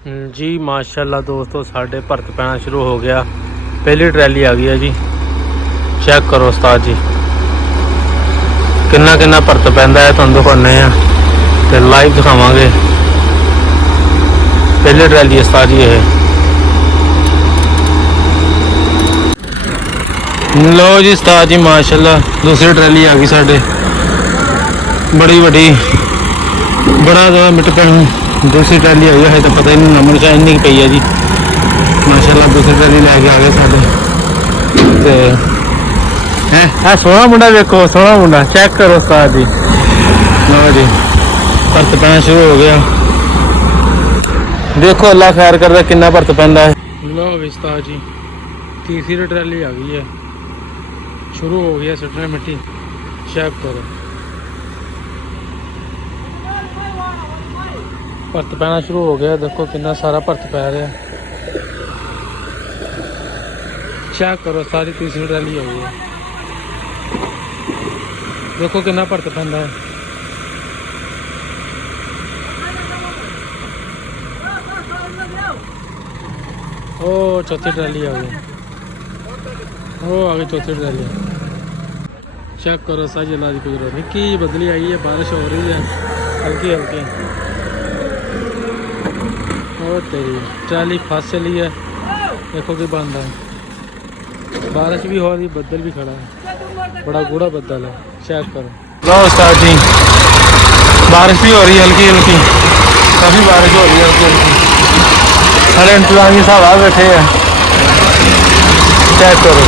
जी माशाल्लाह दोस्तों साढ़े भरत पैना शुरू हो गया। पहली ट्रैली आ गई है जी। चेक करो उस्ताद जी किन्ना किन्ना भरत पैंदा है तुहानू दिखाने ते लाइव दिखावांगे। पहली ट्रैली उस्ताद जी ये लो जी उस्ताद जी माशाल्लाह दूसरी ट्रैली आ गई साढ़े बड़ी वड्डी बड़ा ज़्यादा मिट पैन दूसरी ट्रैली आई है तो पता ही नहीं नंबर चाहे इन्नी पई है जी माशाल्लाह। दूसरी ट्रैली लैके आ गए साढ़े ते है सोहना मुंडा देखो सोहना मुंडा चेक करो उस्ताद जी। लो जी भरत पैना शुरू हो गया। देखो अल्लाह खैर करदा किन्ना भरत पैंदा है। लो उस्ताद जी तीसरी ट्रैली आ गई है शुरू हो गया सटने मिट्टी। चेक करो भरत पैना शुरू हो गया। देखो कितना सारा भरत पै रहा है। चेक करो सारी तीसरी ट्रैली हो गई है। देखो कितना भरत पैंदा है। ओ चौथी ट्रैली आ गई। ओ आ गई चौथी ट्रैली। चेक करो सारी अल्लाह की कुदरत। निक्की बदली आई है बारिश हो रही है हल्की हल्की। और तेरी ट्राली फंस चली है। देखो कि बंद है बारिश भी हो रही बदल भी खड़ा है बड़ा गूढ़ा बदल है। चेक करो लो उस्ताद जी बारिश भी हो रही है हल्की हल्की काफ़ी बारिश हो रही है हल्की हल्की। सारे इंतजामी साहब बैठे हैं। चेक करो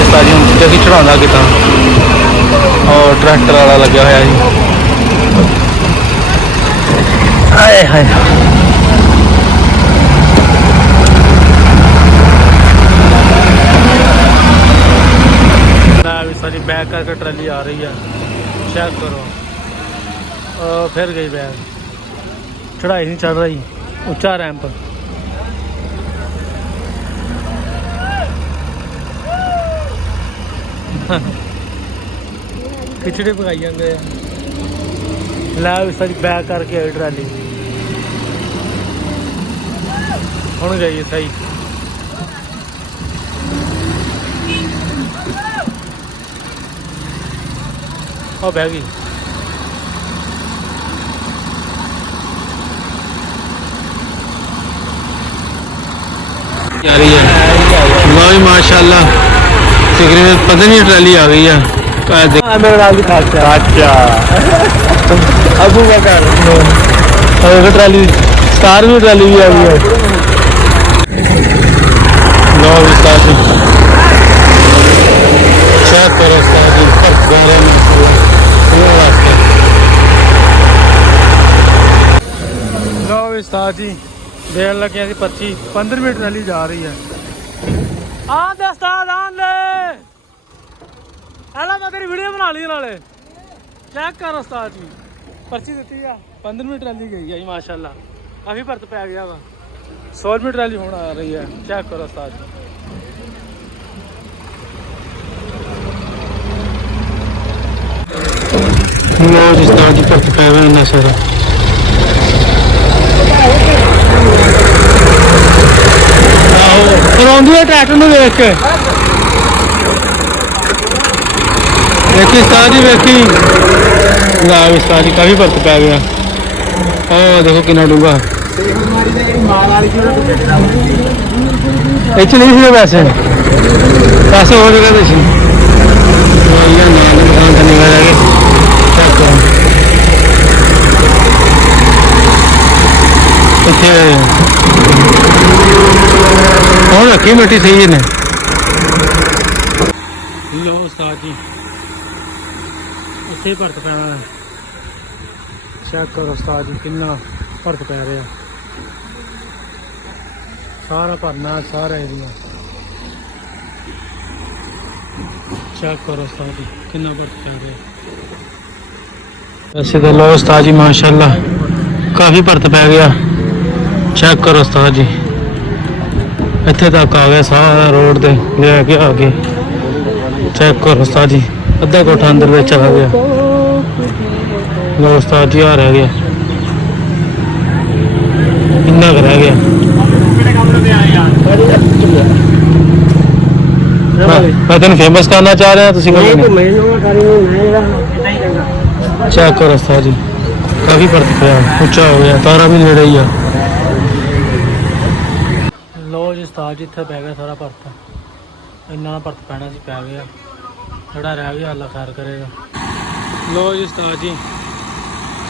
उस्ताद जी देखी चढ़ाना कितना और ट्रैक्टर वाला लगे हुआ जी। आए हाय सारी बैग करके ट्रैली आ रही है। चेक करो फिर गई बैग चढ़ाई नहीं चढ़ रही ऊंचा रैंप। खिचड़ी पकाई जाते लै सारी बैक करके आई ट्राली हूँ गई सही। और बह गई जा रही है। वाह माशाल्लाह तकरीबन 15 ट्राली आ गई है। मेरा नाम भी अच्छा अबू बकर ट्राली स्टार भी ट्राली भी आ गई है। लो उस्ताद जी चेक करो उस्ताद जी लो उस्ताद जी देर लगे पर्ची 15 ट्राली जा रही है। आंदे उस्ताद आंदे मैं तेरी वीडियो बना ली नाले। चेक कर उस्ताद जी पर्ची दी है 15 ट्राली गई है माशाल्लाह काफ़ी भरत पै गया वा। 16वीं ट्राली होने आ रही है। चेक करो उस्ताद जी लो जी उस्ताद जी भरत पै गया इन्ना सारा। आउंदी है ट्रैक्टर में देख के देखी उस्ताद जी वेखी ला उस्ताद जी काफ़ी भरत पै गया। और देखो कितना डूंगा इच नहीं थे पैसे पैसे हो जगह तो दुकान करने वाले चेक करो इतने और रखी मिट्टी सही ने। लो उस्ताद जी उत्थे भरत पैना है। चेक करो उस्ताद जी कितना भरत पै रहा सारा भरना सारा एरिया। चेक करो उस्ताद जी कितना भरत पै रहा। वैसे तो लो उस्ताद जी माशाल्लाह काफ़ी भरत पै गया। चेक करो उस्ताद जी इत्थे तक आ गया सारा रोड ते लेके आ गए। चेक करो उस्ताद जी अद्धा कोठा अंदर चला गया। ਲੋ ਉਸਤਾਦ ਜੀ ਆ ਰਹਿ ਗਿਆ, ਇੰਨਾ ਕੁ ਰਹਿ ਗਿਆ। ਮੈਂ ਤੈਨੂੰ ਫੇਮਸ ਕਰਨਾ ਚਾਹ ਰਿਹਾ, ਤੁਸੀਂ ਚੈੱਕ ਕਰੋ ਉਸਤਾਦ ਜੀ, ਕਾਫੀ ਫਰਕ ਪਿਆ, ਉੱਚਾ ਹੋ ਗਿਆ, ਤਾਰਾ ਵੀ ਨੇੜੇ ਹੀ ਆ। ਲੋ ਜੀ ਉਸਤਾਦ ਜੀ ਇੱਥੇ ਪੈ ਗਿਆ ਸਾਰਾ ਭਰਤ, ਇੰਨਾ ਨਾ ਭਰਤ ਪੈਣਾ ਸੀ, ਪੈ ਗਿਆ, ਜਿਹੜਾ ਰਹਿ ਗਿਆ ਅੱਲਾ ਖੈਰ ਕਰੇਗਾ। ਲੋ ਜੀ ਉਸਤਾਦ ਜੀ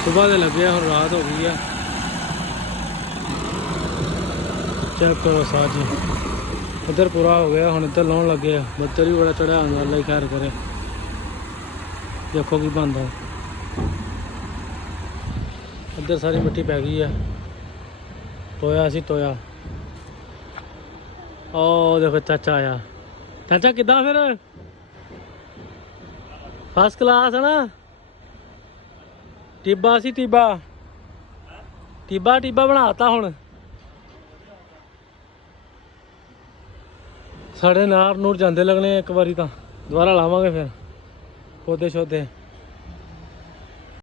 ਸੁਬਾਹ ਦੇ ਲੱਗੇ ਆ, ਹੁਣ ਰਾਤ ਹੋ ਗਈ ਆ, ਚੈੱਕ ਕਰੋ ਉਸਤਾਦ ਜੀ, ਇੱਧਰ ਪੂਰਾ ਹੋ ਗਿਆ, ਹੁਣ ਇੱਧਰ ਲਾਉਣ ਲੱਗੇ ਆ, ਬੱਦਲ ਵੀ ਬੜਾ ਚੜਿਆ ਹੁੰਦਾ, ਅੱਲਾ ਹੀ ਖੈਰ ਕਰੇ, ਦੇਖੋ ਕੀ ਬਣਦਾ। ਇੱਧਰ ਸਾਰੀ ਮਿੱਟੀ ਪੈ ਗਈ ਆ, ਟੋਇਆ ਸੀ ਟੋਇਆ। ਉਹ ਦੇਖੋ ਚਾਚਾ ਆਇਆ, ਚਾਚਾ ਕਿੱਦਾਂ ਫਿਰ? ਫਸਟ ਕਲਾਸ ਹੈ ਨਾ? ਟਿੱਬਾ ਸੀ ਟਿੱਬਾ, ਟਿੱਬਾ ਟਿੱਬਾ ਬਣਾਤਾ ਹੁਣ। ਸਾਡੇ ਨਾਰ ਨੂਰ ਜਾਂਦੇ ਲੱਗਣੇ ਇੱਕ ਵਾਰੀ ਤਾਂ ਦੁਬਾਰਾ ਲਾਵਾਂਗੇ ਫਿਰ ਪੌਦੇ ਸ਼ੌਦੇ।